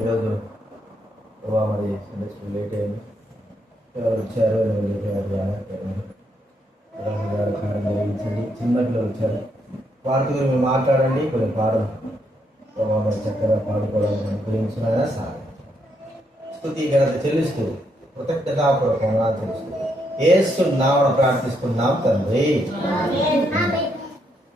ఈరోజు మరి Sunday school late అయింది. ఎవరు వచ్చారో జరిగించండి. చిన్న పిల్లలు వచ్చారు, వారితో మీరు మాట్లాడండి. కొన్ని పాటలు మరి చక్కగా పాడుకోవడానికి అనుగ్రహించినా సార్ స్తుతి ఘనత చెల్లిస్తూ కృతజ్ఞతాపూర్వకంగా తెలుస్తూ ఏస్తున్నామని ప్రార్థిస్తున్నాం తండ్రి.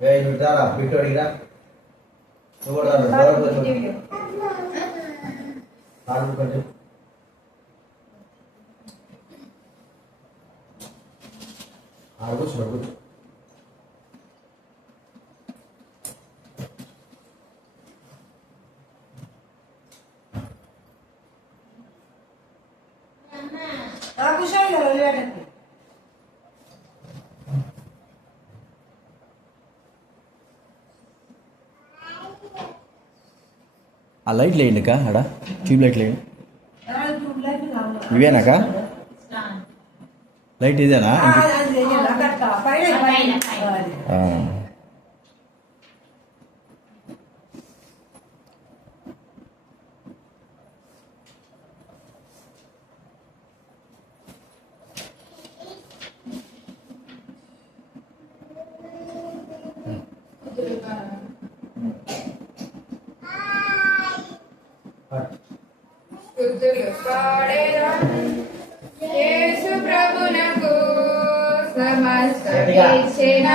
వింటారా బిట్టు అడిగిరా నువ్వు ఆడుకుంటే ఆడుకోవచ్చు. ఆ లైట్లు వేయండి అక్క, ఆడ ట్యూబ్ లైట్లు వేయండి. ఇవేనాక లైట్ ఇదేనా? యేసు ప్రభునకు సమస్తమిచ్చిన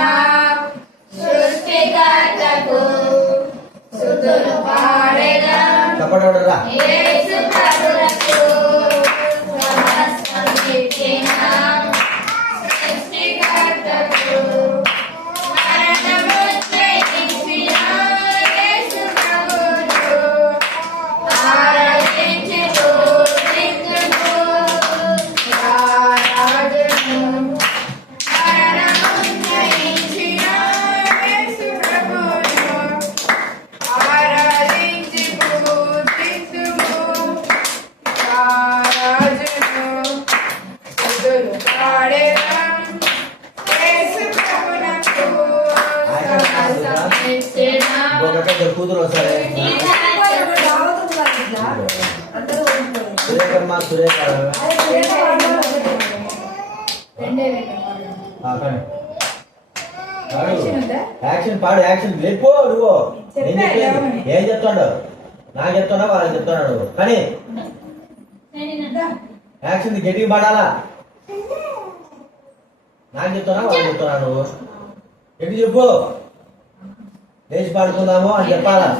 సృష్టికర్తకు స్తుతులు పాడెదం. యేసు ప్రభునకు సమస్తమిచ్చిన సృష్టికర్తకు కూతురు వస్తారే సురేఖమ్మ, సురేఖ యాక్షన్ పాడు, యాక్షన్ లేపో. నువ్వు ఏం చెప్తాడు? నాకు చెప్తున్నా వాళ్ళకి చెప్తున్నాడు నువ్వు, కానీ యాక్షన్ గట్టిగా పాడాలా? నాకు చెప్తున్నా వాళ్ళకి చెప్తున్నాడు నువ్వు. ఎటు చెప్పు, లేచి పాడుకుందాము అని చెప్పాలా?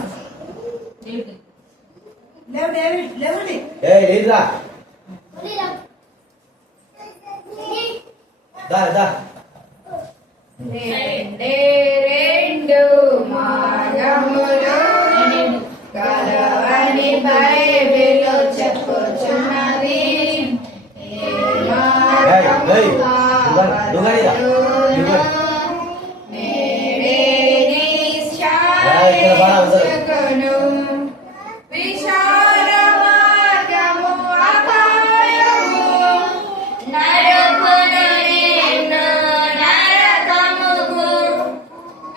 ఏ లేదురా, దా రెండు మార్గములు కలవని బైబిలు చెప్పుచున్నది. విశాల మార్గము అపాయము నరకును నిన్ను నరకముకు.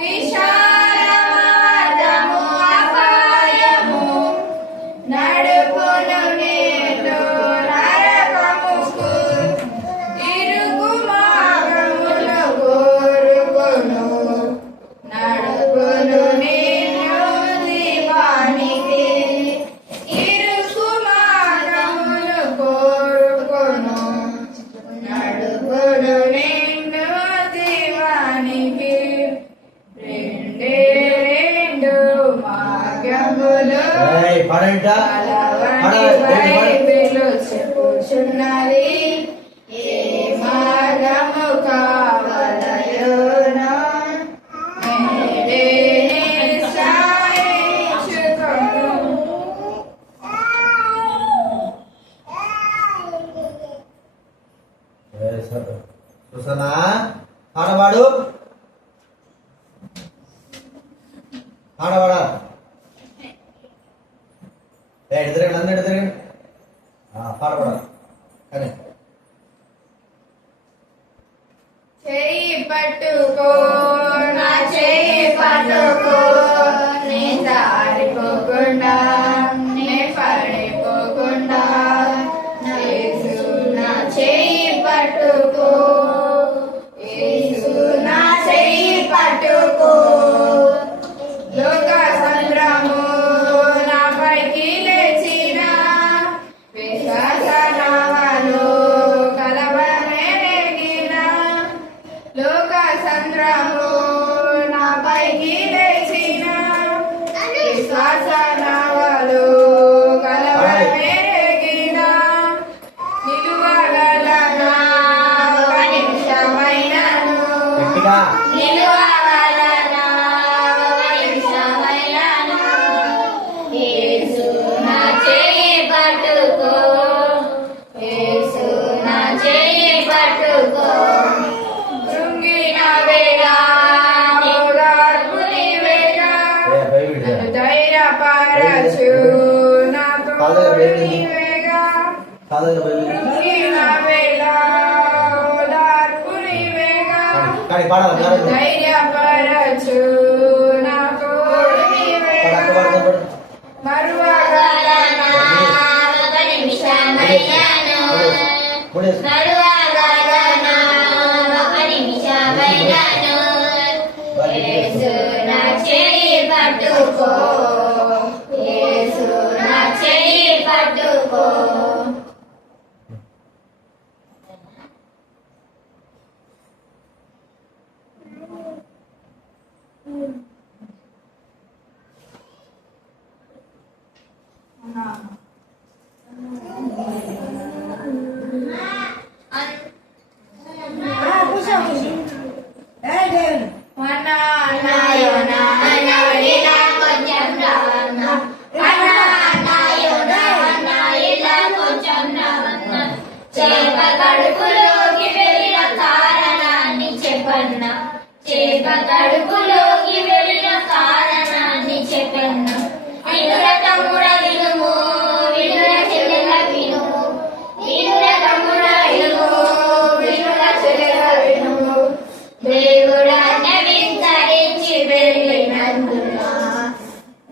విశాల మార్గము అపాయము నడుపును నిన్ను నరకముకు. ఇరుకు మార్గమును కోరుకొను నడుపును నిన్ను దీవానికి. ఇరుకు మార్గమును కోరుకొను నడుపును నిన్ను దీవానికి. రెండు మార్గములు బైబిలు చెప్పుచున్నది. ఏ మార్గము కావలయోనో నేడే నిశ్చయించుకొను. సుసనా ఆడవాడు ఆడవాడా ఎడతరండి, అందరు ఎడతరండి, పాడవాడా కానీ చెయ్యి పట్టుకో నా చెయ్యి పట్టుకో నీ దారిపోకుండా నే పడే కాళ్ళ దగ్గర వేయండి. నీవేగా కాళ్ళ దగ్గర వేయండి. కృంగిన వేళ ఓదార్పు నీవేగా కానీ పాడాలి పాడదు. ధైర్యపరచు నా తోడు నీవేగా అక్క పాడదు. మరువగలనా ఒక నిమిషమైనాను మూడేసి. నడువగలనా ఒక నిమిషమైనాను యేసు నా చెయ్యి పట్టుకో యేసు నా చెయ్యి పట్టుకో చేప కడుపులోకి వెళ్ళిన కారణాన్ని చెప్పన్నా చేప కడుపులోకి వెళ్ళిన కారణాన్ని చెప్పన్నా వినుర తమ్ముడ వినుము వినుర చెల్లెల వినుము వినుర తమ్ముడ వినుము వినుర చెల్లెల వినుము దేవుడాజ్ఞ విస్తరించి వెళ్ళినందున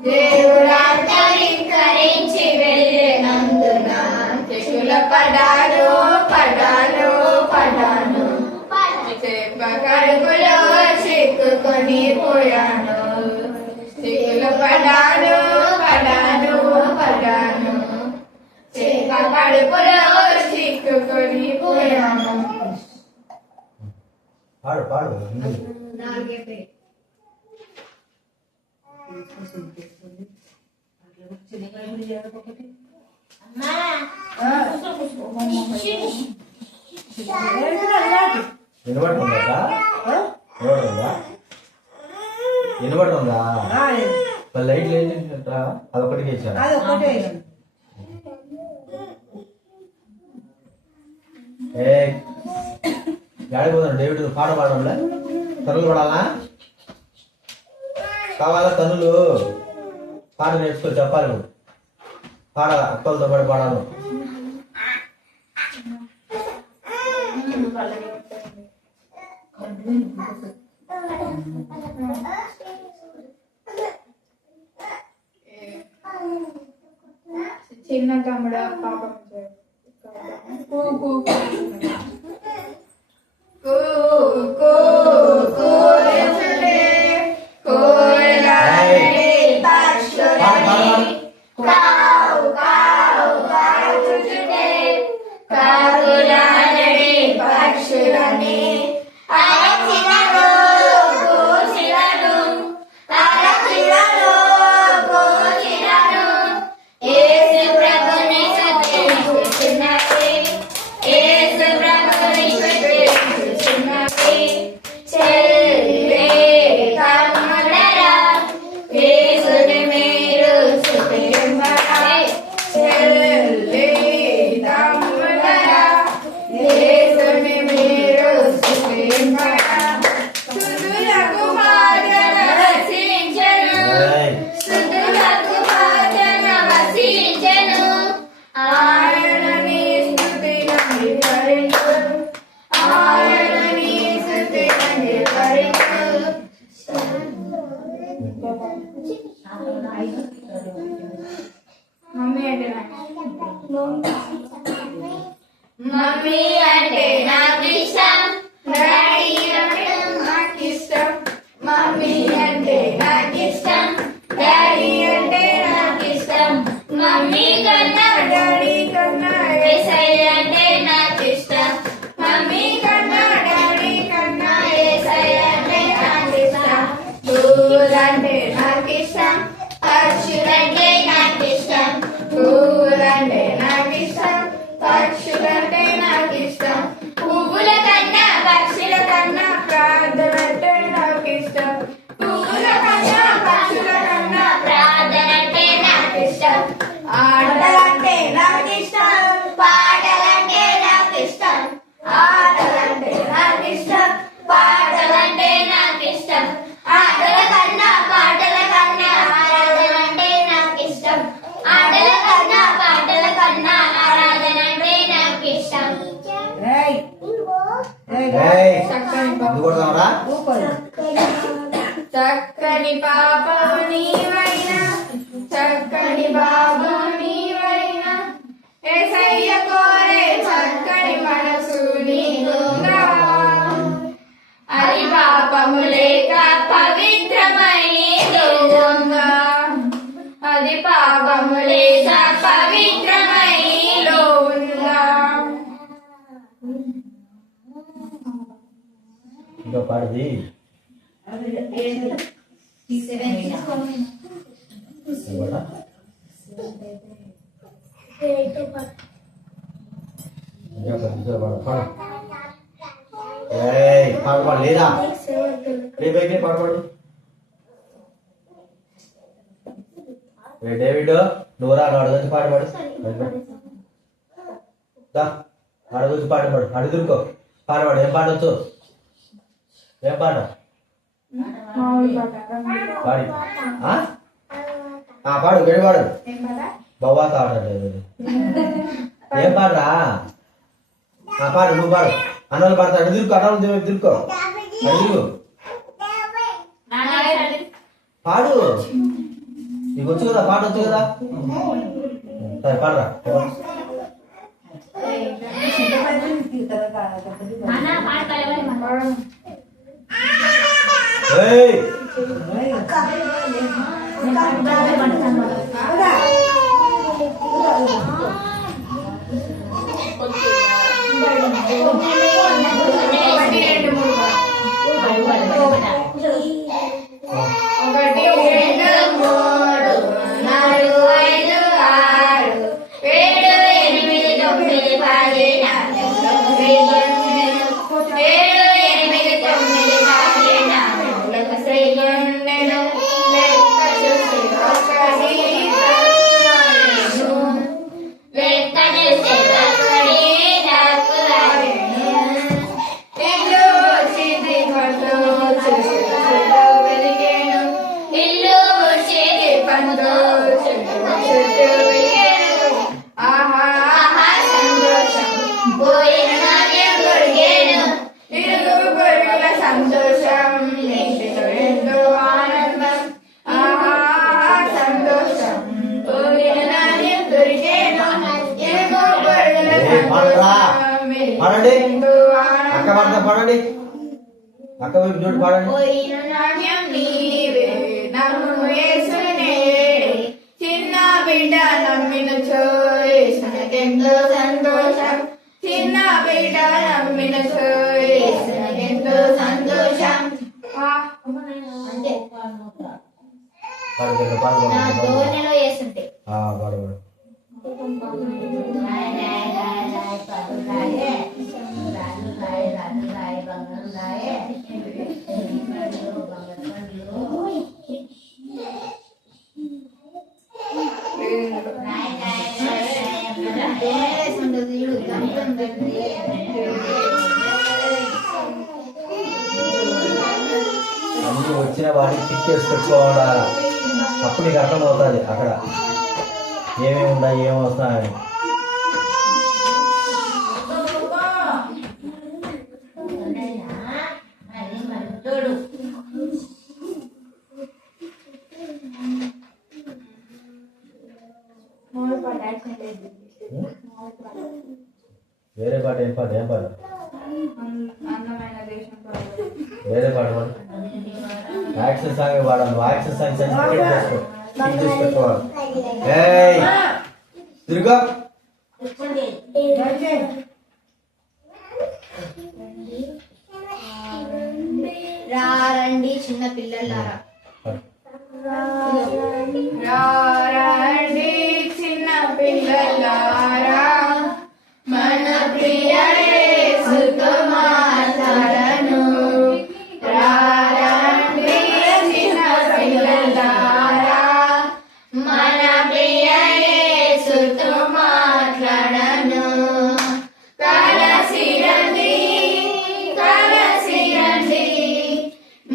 దేవుడాజ్ఞ విస్తరించి వెళ్ళినందున తెగుల పడాను పడాను పడాను చేప కడుపులో చిక్కుకొని పోయాను తెగుల పడాను పడాను పడాను చేప కడుపులో చిక్కుకొని పోయాను పాడు పాడు. వినబడుతుందా? వినబడుతుందా? వినబడుతుందా? మరి లైట్లు ఏం చేసినట్రా? అదొకటి చేశారు. గాడికి పోతాడు డేవిడ్ పాట పాడంలే. తనులు పడాలా? కావాలా తనులు? పాట నేర్చుకొని చెప్పాలి నువ్వు. పాడాలా? అక్కలతో పాటు పాడాలి. చిన్న తమ్ముడ పాపం మమ్మీ అంటే మమ్మీ అంటే నాకు ఇష్టం డాడీ అంటే నాకు ఇష్టం మమ్మీ అంటే నాకు ఇష్టం డాడీ అంటే నాకు ఇష్టం మమ్మీ కన్నా డాడీ కన్నా యేసయ్య అంటే నాకు ఇష్టం మమ్మీ కన్నా డాడీ కన్నా యేసయ్య అంటే నాకు ఇష్టం పూలంటే నాకు ఇష్టం పక్షులంటే నాకు ఇష్టం పూలంటే నాకు ఇష్టం పక్షులంటే నాకు ఇష్టం పువ్వుల కన్నా పక్షుల కన్నా ప్రార్థన అంటే నాకు ఇష్టం పువ్వుల కన్నా పక్షుల కన్నా ప్రార్థన అంటే నాకు ఇష్టం ఆటలంటే నాకు ఇష్టం పాటలంటే నాకు ఇష్టం ఆటలంటే నాకు ఇష్టం పాటలంటే నాకు ఇష్టం ఆటల కన్నా పాటల కన్నా ఆరాధన అంటే నాకు ఇష్టం ఆటల కన్నా కొడదామరా? చక్కని పాపం నీవైనా చక్కని బాబు నీవైనా యేసయ్య కోరే చక్కని మనసు నీకుందా అది పాపము లేక పవిత్రమై నీలో ఉందా అది పాపము లేక పవిత్రమై నీలో ఉందా ఇంకా పాడది ఇవ్వడా? ఇంకా కొద్దిగా పాడు, పాడు. ఏయ్, పాడు లేదా పాడపాడు. డేవిడ్ నువ్వు రా అడగొచ్చి పాడపాడు. అడగొచ్చి పాడపాడు. అడుగురుకో పాడపాడు. ఏం పాడవచ్చు? ఏం పాట పాడి పాడు గడిపాడు బాబా కావట్లేదు. ఏం పాడరా? పాడు, నువ్వు పాడు. అన్నలు పాడతా. అడు తిరుక్కో, అన్నలు తిరుక్కో, అడుగు పాడు. నీకు వచ్చు కదా, పాట వచ్చు కదా. సరే పాడరా. ఏయ్ పాడండి. అక్క పాడతా, పాడండి. అక్క వైపు చూడు, పాడండి. చిన్న బిడ్డ నమ్మిన చోరేసనకెంతో సంతోషం చిన్న బిడ్డ నమ్మిన చోరేసనకెంతో సంతోషం. పాడు అన్ని వచ్చిన వాటికి టిక్ చేసి పెట్టుకోవాలా. అప్పుడు నీకు అర్థమవుతుంది అక్కడ ఏమేమి ఉన్నాయి, ఏమి వస్తాయని. వేరే పాట ఏం పాట? ఏం పాట? వేరే పాట పాడు. యాక్షన్ సాంగ్ పాడాలి. యాక్షన్ సాంగ్ చేసి పెట్టుకోవాలి. ఏయ్ తిరుగు. రారండి చిన్న పిల్లలారా, రారండి చిన్న పిల్లలారా, మన ప్రియ యేసుతో మాట్లాడను. రారండి చిన్న పిల్లలారా, మన ప్రియ యేసుతో మాట్లాడను. కలసి రండి, కలసి రండి,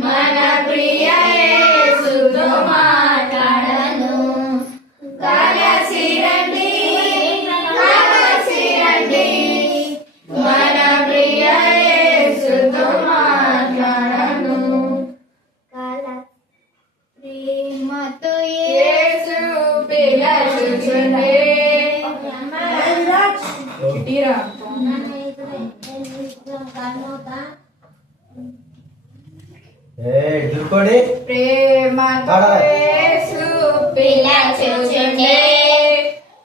మన ప్రియ యేసుతో మాట్లాడను. చేయుచుండే ఇటీరా దుర్కోడి ప్రేమతో యేసు పిలుచుచుండే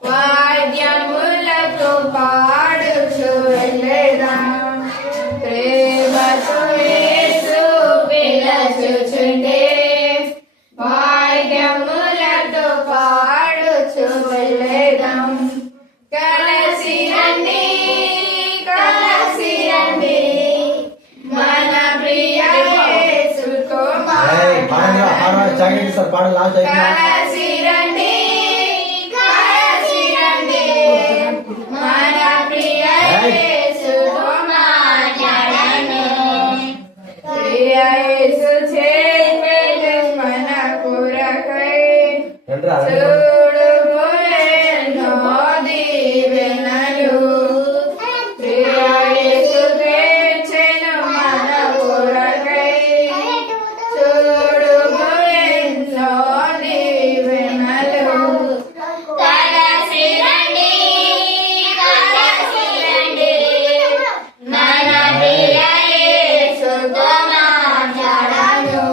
వాద్యములతో పాడుచు వెళ్ళేదాం ప్రేమతో యేసు పిలుచుచుండే వాద్యములతో పాడుచు వెళ్ళేదాం కలసి రండి మన ప్రియ యేసుతో చాకెట్ సార్ పాడ లాస్ట్ కలసి రండి మన ప్రియ యేసుతో మాట్లాడను ప్రియ యేసు చేపెను మన కొరకై చూడు ఎన్నో దీవెనలు ప్రియ యేసు తెచ్చెను మన కొరకై చూడు ఎన్నో దీవెనలు కలసి రండి మన ప్రియ యేసుతో మాట్లాడను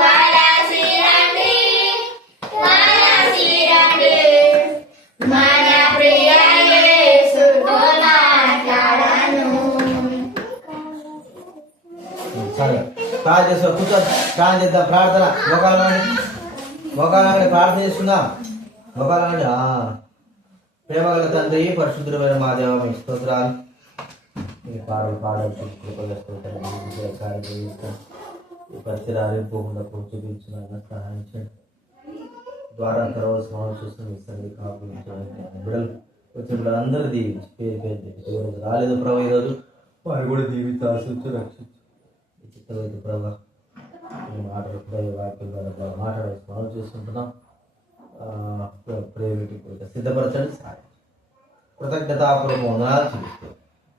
కలసి రండి మన ప్రియ యేసుతో మాట్లాడను సరే ప్రార్థన చేసుకో కూర్చో ప్రార్థన చేద్దాం ప్రార్థన మొగాలని ప్రార్థన చేసుకుందాం మొగాలని ప్రేమగల తండ్రి పరిశుద్ధమైన మా దేవ మీ స్తోత్రాలు మీ పాడలు పరిచయాలు పోకుండా చూపించిన సహాయం చేయండి ద్వారా తర్వాత స్మరణ చూస్తున్న మీ సంగతి కాపులు బిడ్డలు వచ్చిన బిడ్డలందరూ దీవించి పేరు రాలేదు ప్రభు ఈరోజు వారు కూడా దీవించి ఆశించి రక్షించు ఈ చిత్తమైతే ప్రభు ఈ మాటలు వాక్యం ద్వారా మాట్లాడే స్మరణ చేసుకుంటున్నాం ప్రేమిటి సిద్ధపరచండి సాయం కృతజ్ఞతాపూర్వక వందనాలు చూపిస్తూ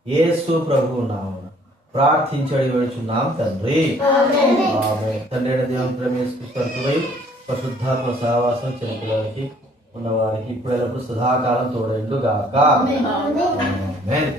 యేసు ప్రభు నామమున ప్రార్థించడి వేడుచున్నాం తండ్రి ఆమేన్. తండ్రి అయిన దేవుని ప్రేమిస్తున్నట్టువై పరిశుద్ధాత్మ సహవాసం చిన్నపిల్లలకి ఉన్నవారికి ఇప్పుడు ఎల్లప్పుడు సదాకాలం తోడేండు గాక ఆమేన్.